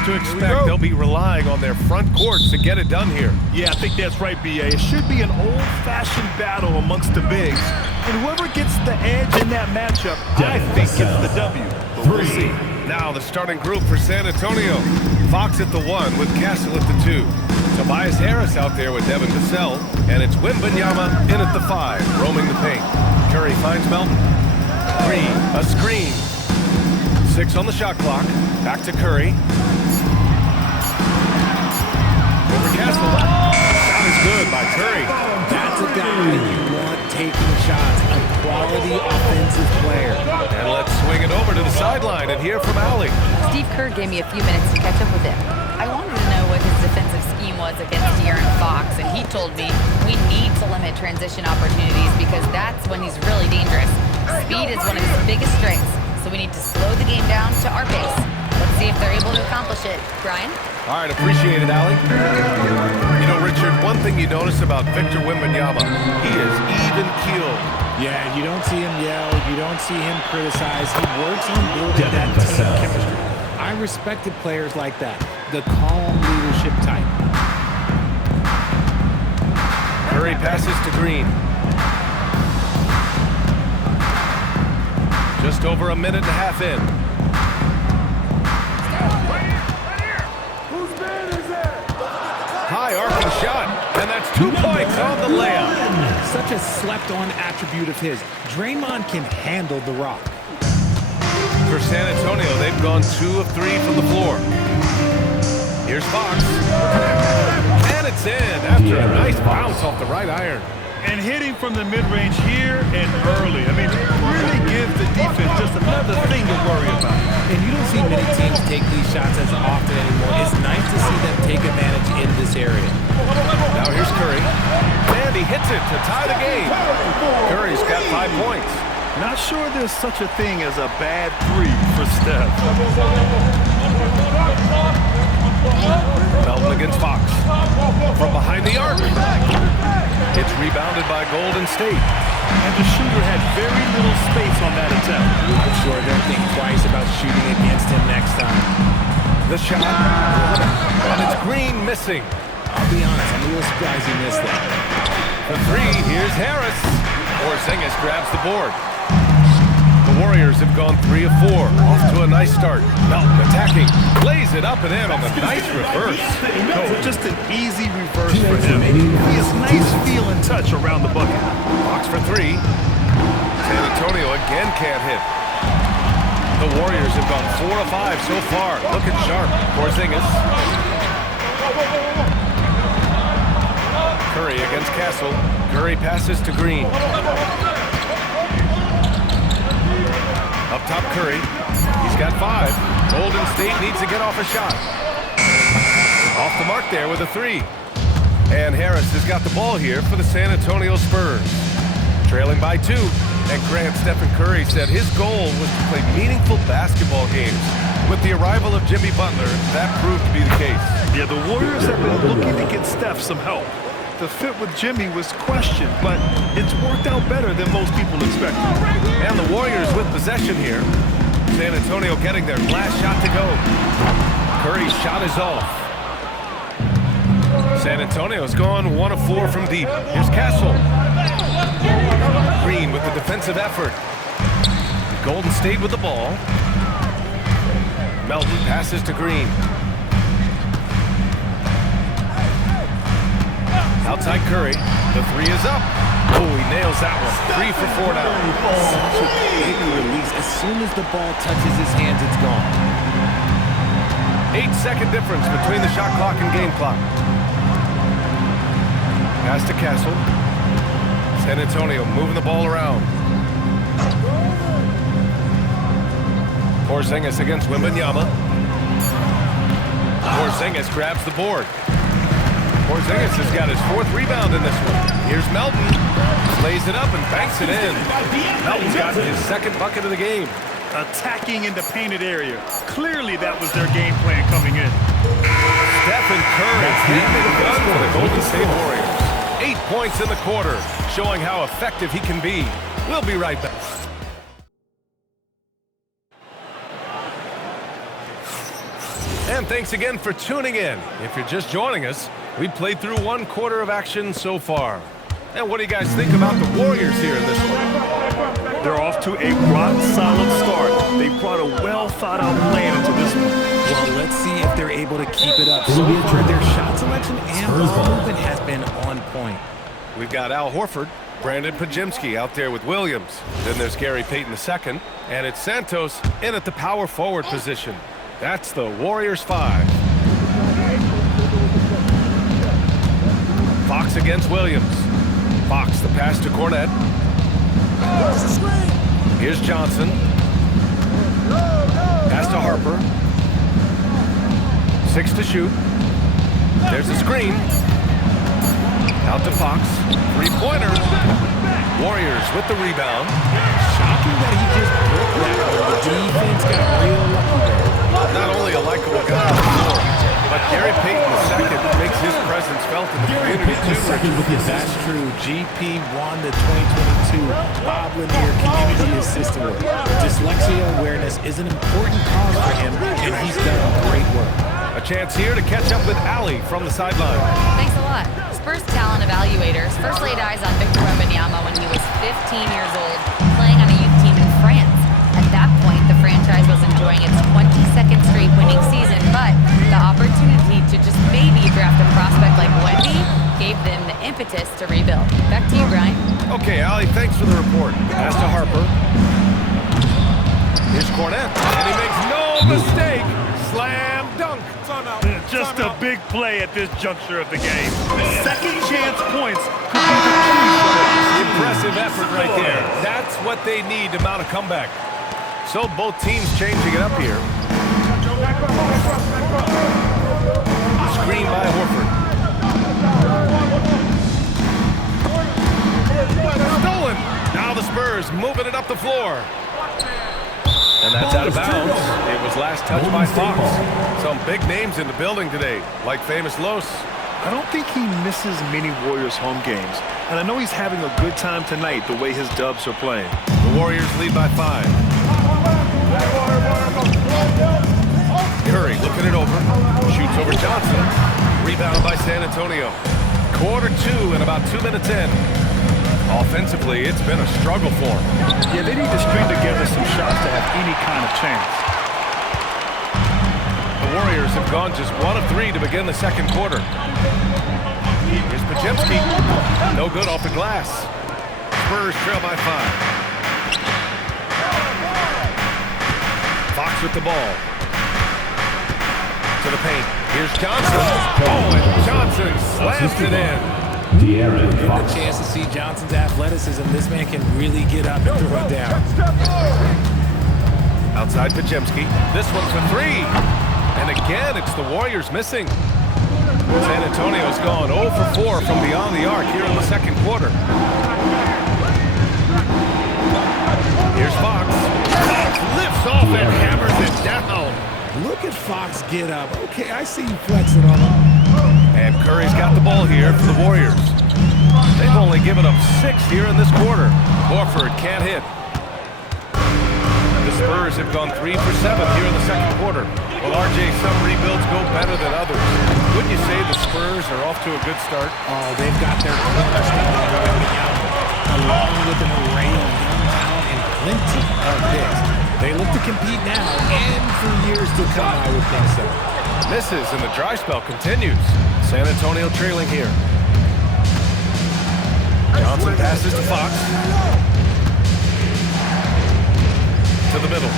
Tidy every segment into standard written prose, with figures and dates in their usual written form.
have to expect they'll be relying on their front courts to get it done here. Yeah, I think that's right, B.A. It should be an old-fashioned battle amongst the bigs. And whoever gets the edge in that matchup, I think gets the W. But we'll see. Now the starting group for San Antonio. Fox at the 1 with Castle at the 2. Tobias Harris out there with Devin Vassell. And it's Wembanyama in at the 5, roaming the paint. Curry finds Melton. Green, a screen. 6 on the shot clock. Back to Curry. Over Castle. Shot is good by Curry. That's a guy you want taking shots. A quality offensive player. And let's swing it over to the sideline and hear from Allie. Steve Kerr gave me a few minutes to catch up with him. I wanted to know what his defensive scheme was against De'Aaron Fox, and he told me we need to limit transition opportunities because that's when he's really dangerous. Speed is one of his biggest strengths, so we need to slow the game down to our pace. Let's see if they're able to accomplish it. Brian? All right, appreciate it, Allie. You know, Richard, one thing you notice about Victor Wembanyama, he is even-keeled. Yeah, you don't see him yell. You don't see him criticize. He works on building that team chemistry. I respected players like that, the calm leadership type. Curry passes to Green. Just over a minute and a half in. High arcing shot, and that's 2 points on the layup. Such a slept-on attribute of his. Draymond can handle the rock. For San Antonio, they've gone 2 of 3 from the floor. Here's Fox. And it's in after a nice bounce off the right iron. And hitting from the mid-range here and early. I mean, really gives the defense just another thing to worry about. And you don't see many teams take these shots as often anymore. It's nice to see them take advantage in this area. Now here's Curry. And he hits it to tie the game. Curry's got 5 points. Not sure there's such a thing as a bad 3 for Steph. Melton against Fox. From behind the arc. It's rebounded by Golden State. And the shooter had very little space on that attempt. I'm sure they'll think twice about shooting against him next time. The shot. And it's Green missing. I'll be honest, I'm a little surprised he missed that. The 3, here's Harris. Porzingis grabs the board. The Warriors have gone 3 of 4. Off to a nice start. Melton attacking. Lays it up and in on the nice reverse. No, just an easy reverse for him. He has nice feel and touch around the bucket. Fox for 3. San Antonio again can't hit. The Warriors have gone 4 of 5 so far. Looking sharp. Porzingis. Curry against Castle. Curry passes to Green. Up top, Curry. He's got 5. Golden State needs to get off a shot. Off the mark there with a 3. And Harris has got the ball here for the San Antonio Spurs. Trailing by 2. And Grant Stephen Curry said his goal was to play meaningful basketball games. With the arrival of Jimmy Butler, that proved to be the case. Yeah, the Warriors have been looking to get Steph some help. The fit with Jimmy was questioned, but it's worked out better than most people expected. And the Warriors with possession here. San Antonio getting their last shot to go. Curry's shot is off. San Antonio's gone 1 of 4 from deep. Here's Castle. Green with the defensive effort. Golden State with the ball. Melton passes to Green. Outside Curry. The 3 is up. Oh, he nails that one. 3 for 4 now. Such a big release. As soon as the ball touches his hands, it's gone. 8-second difference between the shot clock and game clock. Pass to Castle. San Antonio moving the ball around. Porzingis against Wembanyama. Porzingis grabs the board. Porzingis has got his 4th rebound in this one. Here's Melton. Lays it up and banks it in. Melton's got his 2nd bucket of the game. Attacking in the painted area. Clearly that was their game plan coming in. Stephen Curry handing the gun for the Golden State Warriors. 8 points in the quarter, showing how effective he can be. We'll be right back. And thanks again for tuning in. If you're just joining us, we played through 1 quarter of action so far. And what do you guys think about the Warriors here in this one? They're off to a rock-solid start. They brought a well-thought-out plan into this one. Well, let's see if they're able to keep it up. So far, their shot selection and ball movement has been on point. We've got Al Horford, Brandon Pajemski out there with Williams. Then there's Gary Payton II. And it's Santos in at the power forward position. That's the Warriors 5. Fox against Williams. Fox the pass to Cornette. Here's Johnson. Pass to Harper. 6 to shoot. There's a screen. Out to Fox. 3-pointer. Warriors with the rebound. Shocking that he just broke that. The defense got real lucky there. Not only a likable guy on the floor, but Gary Payton II makes his presence felt in the community too. That's true. GP won the 2022 Bob Lanier Community Assistant Award. Dyslexia awareness is an important cause for him, and he's done great work. A chance here to catch up with Allie from the sideline. Thanks a lot. Spurs talent evaluators first laid eyes on Victor Wembanyama when he was 15 years old, playing on a youth team in France. At that point, the franchise was enjoying its 22nd straight winning season, but the opportunity to just maybe draft a prospect like Wemby gave them the impetus to rebuild. Back to you, Brian. Okay, Allie, thanks for the report. Pass to Harper. Here's Cornette, and he makes no mistake. Slam dunk. Just a big play at this juncture of the game. Second chance points could be the key for them. Impressive effort right there. That's what they need to mount a comeback. So both teams changing it up here. Screen by Horford. Stolen. Now the Spurs moving it up the floor. And that's out of bounds. It was last touched by Fox. Some big names in the building today, like famous Los. I don't think he misses many Warriors home games. And I know he's having a good time tonight the way his Dubs are playing. The Warriors lead by 5. Curry looking it over. Shoots over Johnson. Rebound by San Antonio. Quarter 2 and about 2 minutes in. Offensively, it's been a struggle for them. Yeah, they need to string together some shots to have any kind of chance. The Warriors have gone just 1 of 3 to begin the second quarter. Here's Pajemski. No good off the glass. Spurs trail by 5. Fox with the ball. To the paint. Here's Johnson. Oh, and Johnson slams it in. Given a chance to see Johnson's athleticism, this man can really get up and throw it down. Outside Pajemski. This one's for 3. And again, it's the Warriors missing. San Antonio's gone 0 for 4 from beyond the arc here in the second quarter. Here's Fox. Fox lifts off and hammers it down. Look at Fox get up. Okay, I see you flexing on him. And Curry's got the ball here for the Warriors. They've only given up 6 here in this quarter. Horford can't hit. The Spurs have gone 3 for 7 here in the second quarter. Well, RJ, some rebuilds go better than others. Wouldn't you say the Spurs are off to a good start? Oh, they've got their cornerstone along with an array of young talent and plenty of picks. They look to compete now and for years to come, I would think so. Misses and the dry spell continues. San Antonio trailing here. Johnson passes to Fox. To the middle.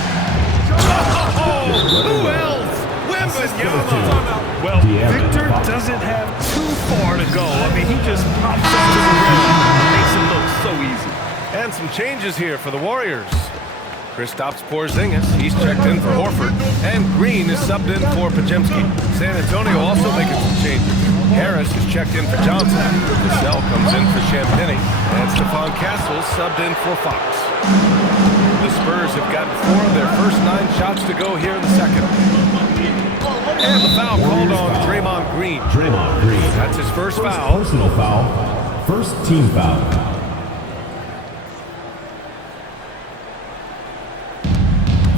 Oh, who else? Wembanyama. Well, Victor doesn't have too far to go. I mean, he just pops up to the rim and makes it look so easy. And some changes here for the Warriors. Kristaps Porzingis, he's checked in for Horford. And Green is subbed in for Pajemski. San Antonio also making some changes. Harris is checked in for Johnson. Cassell comes in for Champagny. And Stephon Castle subbed in for Fox. The Spurs have gotten 4 of their first 9 shots to go here in the second. And the foul called on Draymond Green. Draymond Green. That's his first foul. Personal foul. First team foul.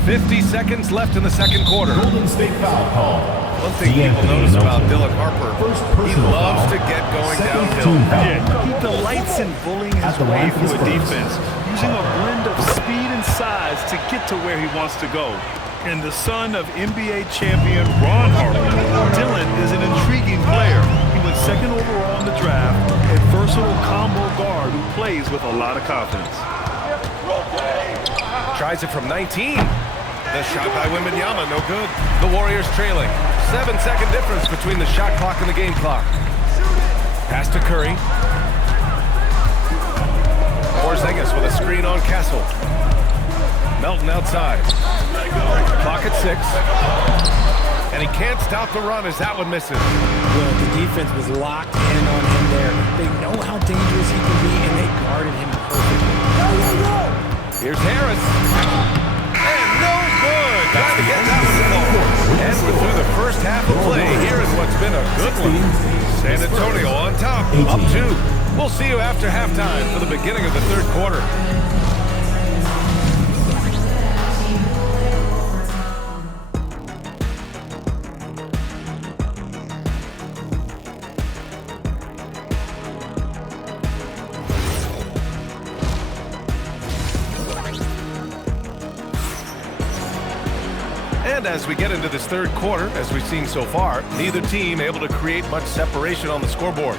50 seconds left in the second quarter. Golden State foul call. One thing people notice about Dylan Harper, he loves to get going downhill. Yeah, he delights in bullying his way through a defense, using a blend of speed and size to get to where he wants to go. And the son of NBA champion Ron Harper, Dylan is an intriguing player. He went second overall in the draft, a versatile combo guard who plays with a lot of confidence. Tries it from 19. The shot by Wembanyama, no good. The Warriors trailing. 7-second difference between the shot clock and the game clock. Pass to Curry. Porzingis with a screen on Castle. Melton outside. Clock at 6. And he can't stop the run as that one misses. Well, the defense was locked in on him there. They know how dangerous he can be, and they guarded him perfectly. Here's Harris. And no good. Trying to get that one to fall. And we're through the first half of play. Here is what's been a good one. San Antonio on top, up 2. We'll see you after halftime for the beginning of the third quarter. And as we get into this third quarter, as we've seen so far, neither team able to create much separation on the scoreboard.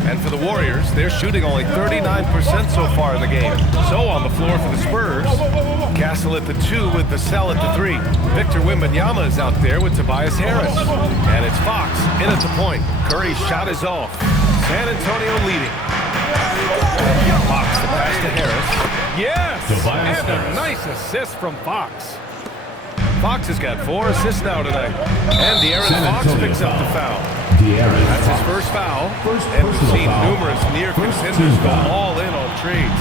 And for the Warriors, they're shooting only 39% so far in the game. So on the floor for the Spurs, Castle at the 2 with Vassell at the 3. Victor Wembanyama is out there with Tobias Harris. And it's Fox in at the point. Curry's shot is off. San Antonio leading. Fox the pass to Harris. Yes! Tobias And a Harris. nice assist from Fox. Fox has got 4 assists now tonight. And De'Aaron San Fox Antonio picks up the foul. De'Aaron That's his Fox. first foul, First and we've personal seen foul. numerous near First contenders team go foul. all in on trades.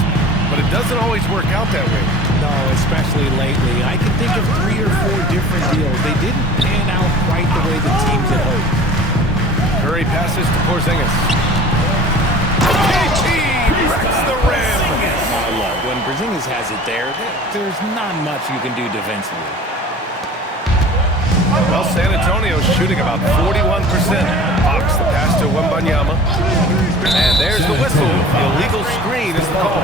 But it doesn't always work out that way. No, especially lately. I can think of 3 or 4 different deals. They didn't pan out quite the way the teams had hoped. Curry passes to Porzingis. KT wrecks the rim. Look, when Porzingis has it there, there's not much you can do defensively. Well, San Antonio's shooting about 41%. Fox the pass to Wembanyama. And there's the whistle. The illegal screen is the call.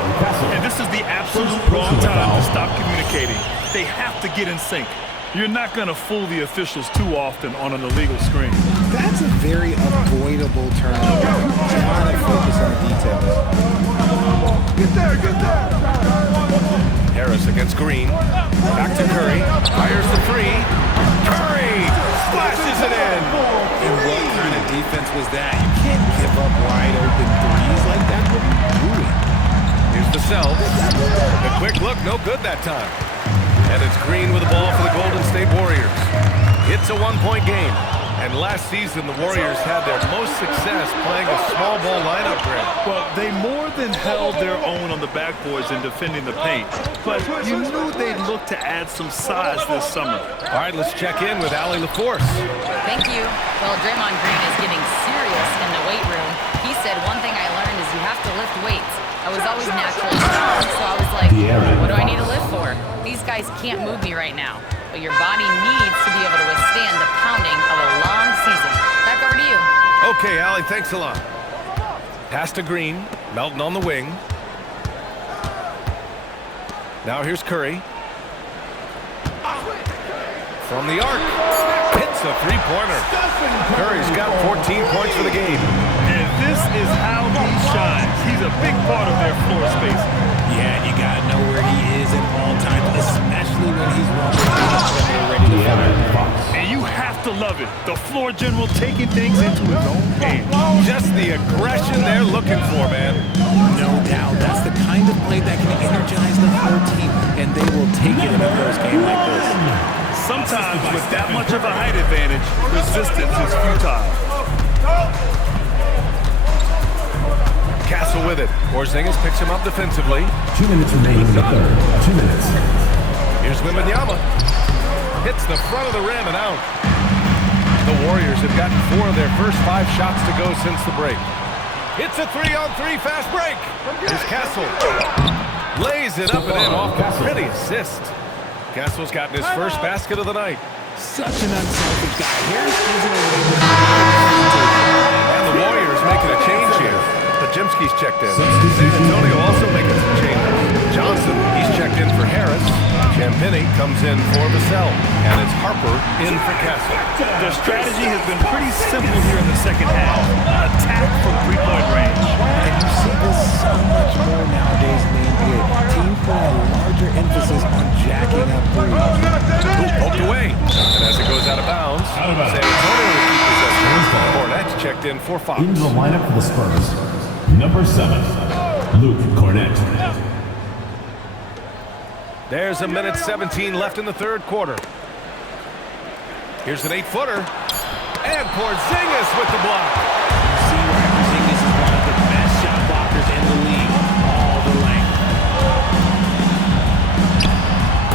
And this is the absolute wrong time to stop communicating. They have to get in sync. You're not going to fool the officials too often on an illegal screen. That's a very avoidable turnover. Try to focus on the details. Get there. Harris against Green. Back to Curry. Fires the 3. Curry splashes it in. And what kind of defense was that? You can't give up wide open threes like that. What are you doing? Here's the cell. The quick look, no good that time. And it's Green with the ball for the Golden State Warriors. It's a 1-point game. And last season, the Warriors had their most success playing a small ball lineup grid. Well, they more than held their own on the backboards in defending the paint. But you knew they'd look to add some size this summer. All right, let's check in with Allie LaForce. Thank you. Well, Draymond Green is getting serious in the weight room. He said one thing I learned is you have to lift weights. I was always naturally strong, so I was like, what do I need to lift for? These guys can't move me right now. But your body needs to be able to withstand the pounding of a long season. Back over to you. Okay, Allie, thanks a lot. Pass to Green. Melton on the wing. Now here's Curry. From the arc. Hits a 3-pointer. Curry's got 14 points for the game. And this is how he shines. He's a big part of their floor space. Yeah, you got to know where he is at all times, especially when he's ready to fire. And you have to love it. The floor general taking things into his own hands. Just the aggression they're looking for, man. No doubt. That's the kind of play that can energize the whole team, and they will take it in a close game like this. Sometimes with that much of a height advantage, resistance is futile. Castle with it. Porzingis picks him up defensively. 2 minutes remaining in the third. 2 minutes. Here's Wembanyama. Hits the front of the rim and out. The Warriors have gotten 4 of their first 5 shots to go since the break. It's a 3-on-3 fast break. Here's Castle. Lays it up and in off the pretty assist. Castle's gotten his first basket of the night. Such an unselfish guy. Here's And the Warriors making a change here. Pajemski's checked in. San Antonio also making some changes. Johnson, he's checked in for Harris. Champagny comes in for Vassell. And it's Harper in for Castle. Their strategy has been pretty simple here in the second half. Attack from three-point range. And you see this so much more nowadays in the NBA. Teams put a larger emphasis on jacking up threes. Poked away. And as it goes out of bounds, San Antonio will keep possession. Cornett's checked in for Fox. Into the lineup for the Spurs. Number 7, Luke Cornett. There's a minute 17 left in the third quarter. Here's an 8-footer. And Porzingis with the block. You see why Porzingis is one of the best shot blockers in the league. All the length.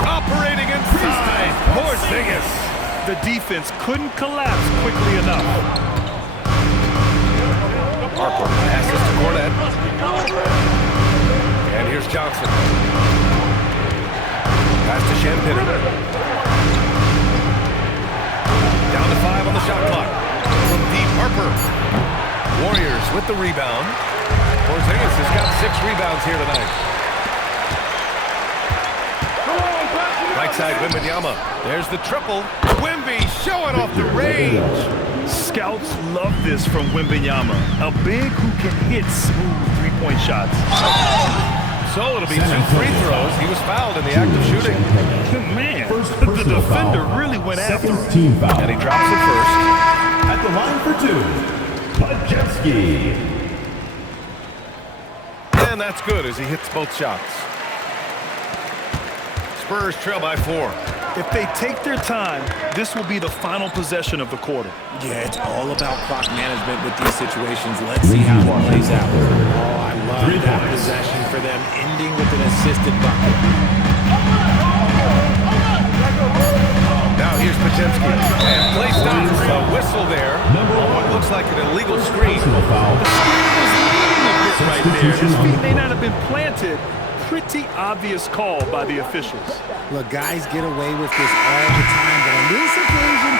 Operating inside. Porzingis. The defense couldn't collapse quickly enough. Harper passes to Cornett. And here's Johnson. Pass to Champagny. Down to 5 on the shot clock. From deep, Harper. Warriors with the rebound. Porzingis has got 6 rebounds here tonight. Right side, Wembanyama. There's the triple. Wemby showing off the range. Scouts love this from Wembanyama. A big who can hit smooth three-point shots. So it'll be 2 free throws. He was fouled in the act of shooting. Man, the defender really went after him. Team foul. And he drops it first. At the line for 2, Pajemski. And that's good as he hits both shots. Spurs trail by 4. If they take their time, this will be the final possession of the quarter. Yeah, it's all about clock management with these situations. Let's see how it plays out. Oh, I love that possession for them, ending with an assisted bucket. Now here's Pajemski. And play stops. A whistle there on what looks like an illegal screen. Personal foul. The screen was leaning a bit right there. His Substitution feet on may the not have been planted. Pretty obvious call by the officials. Look, guys get away with this all the time, but on this occasion,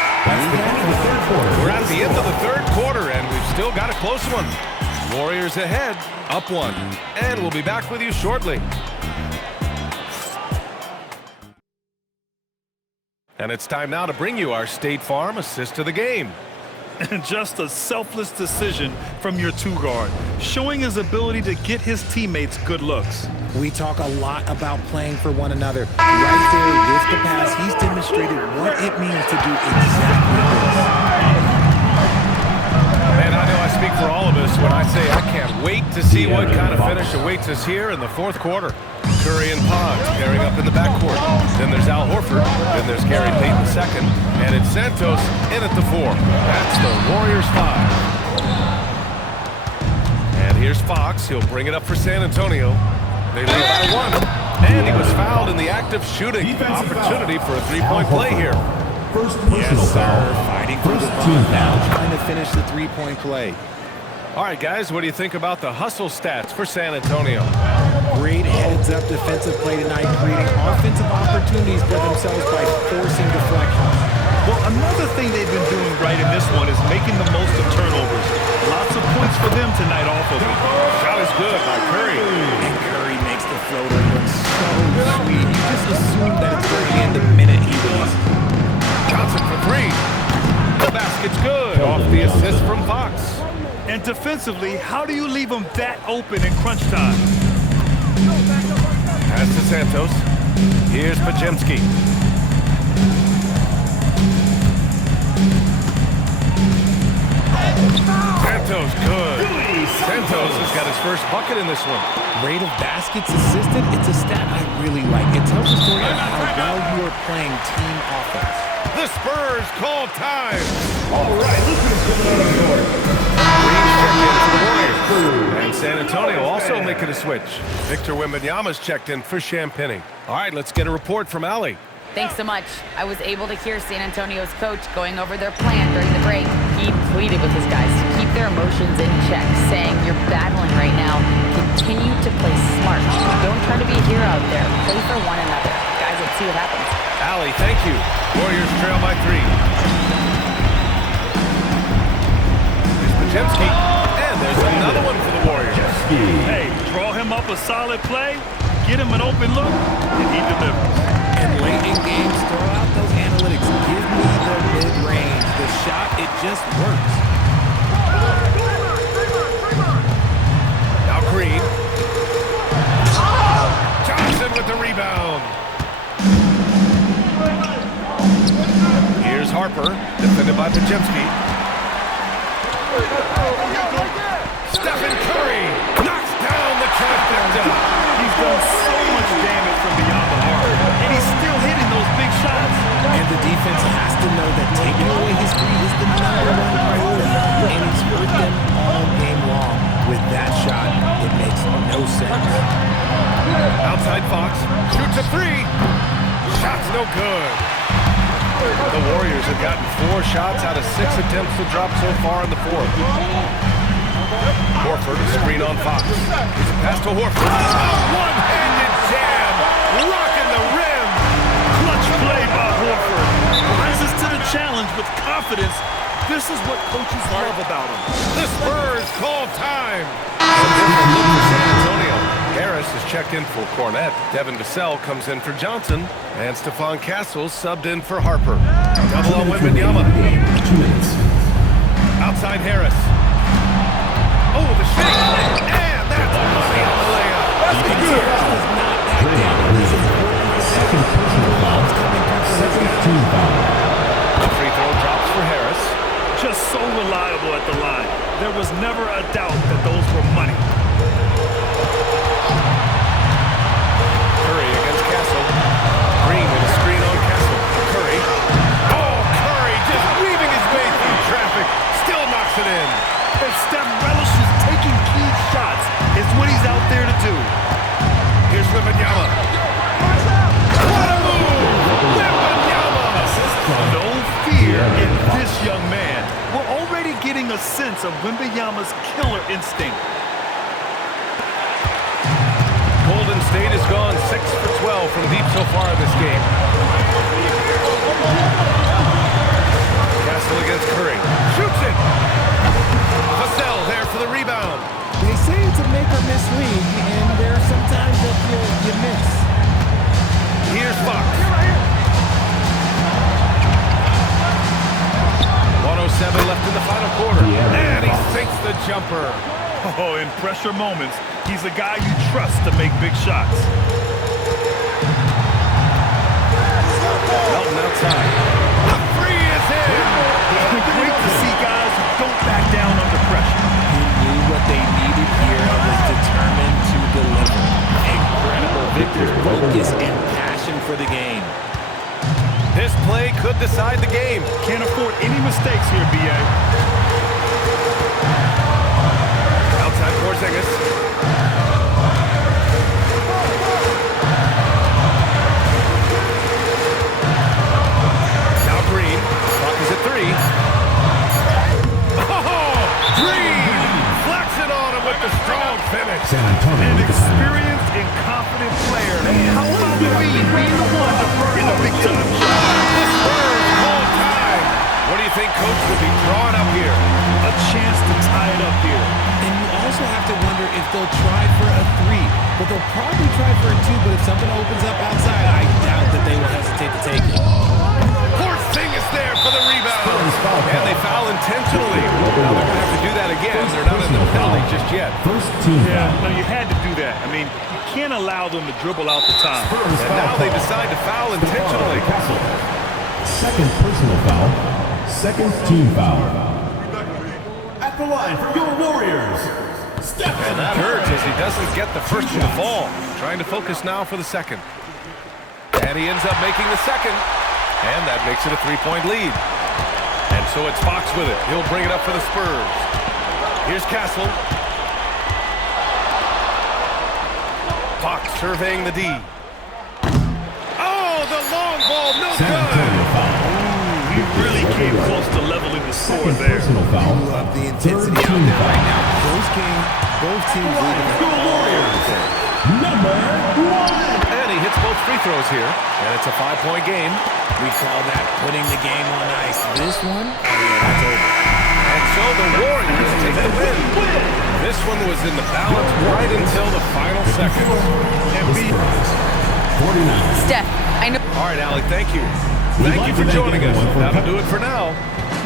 We're at the end of the third quarter, and we've still got a close one. Warriors ahead, up 1. And we'll be back with you shortly. And it's time now to bring you our State Farm assist of the game. Just a selfless decision from your two-guard, showing his ability to get his teammates good looks. we talk a lot about playing for one another. Right there with the pass, he's demonstrated what it means to do exactly this. Man, I know I speak for all of us when I say I can't wait to see what kind of finish awaits us here in the fourth quarter. Curry and Pogs pairing up in the backcourt. Then there's Al Horford. Then there's Gary Payton II. And it's Santos in at the 4. That's the Warriors 5. And here's Fox. He'll bring it up for San Antonio. They lead by 1. And he was fouled in the act of shooting. Opportunity for a three-point play here. First personal foul. Fighting for the team foul, foul. trying to finish the three-point play. All right, guys, what do you think about the hustle stats for San Antonio? Great heads-up defensive play tonight, creating offensive opportunities for themselves by forcing deflections. Well, another thing they've been doing right in this one is making the most of turnovers. Lots of points for them tonight off of it. Shot is good by Curry. And Curry makes the floater look so sweet. You just assume that it's going in the minute he releases. Johnson for 3. The basket's good. Off the assist from Fox. And defensively, how do you leave them that open in crunch time? Pass to Santos. Here's Pajemski. Santos good. Santos has got his first bucket in this one. Rate of baskets assisted, it's a stat I really like. It tells a story of how well you are playing team offense. The Spurs call time. All right, look who's coming out of the court. Green's checked in for the Warriors. And San Antonio also making a switch. Victor Wembanyama's checked in for Champagny. All right, let's get a report from Allie. Thanks so much. I was able to hear San Antonio's coach going over their plan during the break. He pleaded with his guys to keep their emotions in check, saying, "You're battling right now. Continue to play smart. Don't try to be a hero out there. Play for one another." Guys, let's see what happens. Allie, thank you. Warriors trail by 3. Here's Podziemski. And there's another one for the Warriors. Hey, draw him up a solid play, get him an open look, and he delivers. And late in games, throw out those analytics. Give me the mid-range. The shot, it just works. Now Green. Johnson with the rebound. Here's Harper, defended by Podziemski. Stephen Curry knocks down the trifecta. He's done so much damage from beyond the arc, and he's still hitting those big shots. And the defense has to know that taking away his three is the #1 priority. And he's hurt them all game long. With that shot, it makes no sense. Outside Fox, shoots a 3. Shot's no good. The Warriors have gotten 4 shots out of 6 attempts to drop so far in the 4th. Horford, screen on Fox. Here's a pass to Horford. One-handed jam, rocking the rim. Clutch play by Horford. Rises to the challenge with confidence. This is what coaches love about him. The Spurs call time. A different look for San Antonio. Harris is checked in for Cornette. Devin Vassell comes in for Johnson. And Stephon Castles subbed in for Harper. Double on Wembanyama. 2 minutes. Outside Harris. Oh, the shake. And that's money on the layup. Second personal foul. Second team foul. The free throw drops for Harris. Just so reliable at the line. There was never a doubt that those were money. Curry against Castle. Green with a screen on Castle. Curry. Oh, Curry just weaving his way through traffic. Still knocks it in. If Steph relishes taking key shots, it's what he's out there to do. Here's Wembanyama. What a move! Wembanyama! No fear in this young man. We're already getting a sense of Wembanyama's killer instinct. Golden State has gone 6 for 12 from deep so far in this game. Castle against Curry. Shoots it! Vassell there for the rebound. They say it's a make-or-miss league, and there are some times that you miss. Here's Fox. 107 left in the final quarter. And he sinks the jumper. Oh, in pressure moments, he's a guy you trust to make big shots. Melton outside. The three is in. It's great to see guys who don't back down under pressure. He knew what they needed here and was determined to deliver. Incredible Victor's focus and passion for the game. This play could decide the game. Can't afford any mistakes here, B.A. Outside Porzingis. Now Green. Clock is at 3. Oh! Green! Flexing on him with the strong finish. San Antonio An with the time. experienced and confident player. How about Green being the one to bring a big time shot? The Spurs call time. What do you think Coach would be drawing up here? A chance to tie it up here. And you also have to wonder if they'll try for a 3. But they'll probably try for a 2, but if something opens up outside, I doubt that they will hesitate to take it. Porzingis there for the rebound. And they foul intentionally. Now they're going to have to do that again. They're not in the penalty just yet. First team Yeah, foul. no, you had to do that. I mean, you can't allow them to dribble out the time. And now they decide to foul intentionally. Second personal foul. Second team foul. At the line for your Warriors, And that hurts as he doesn't get the first one to fall. Trying to focus now for the second. And he ends up making the second. And that makes it a 3-point lead. And so it's Fox with it. He'll bring it up for the Spurs. Here's Castle. Fox surveying the D. Oh, the long ball, no good. He really came close to leveling the score there. Love the intensity out there right now. Both teams leading The Warriors. Number 1. And he hits both free throws here. And it's a 5-point game. We call that putting the game on ice. This one, that's over. And so the Warriors take the win. This one was in the balance right until the final seconds. And 49. Steph, I know. all right, Allie, thank you. Thank you for joining us. That'll do it for now.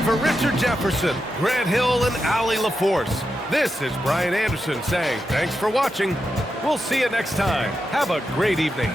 For Richard Jefferson, Grant Hill, and Allie LaForce, this is Brian Anderson saying thanks for watching. We'll see you next time. Have a great evening.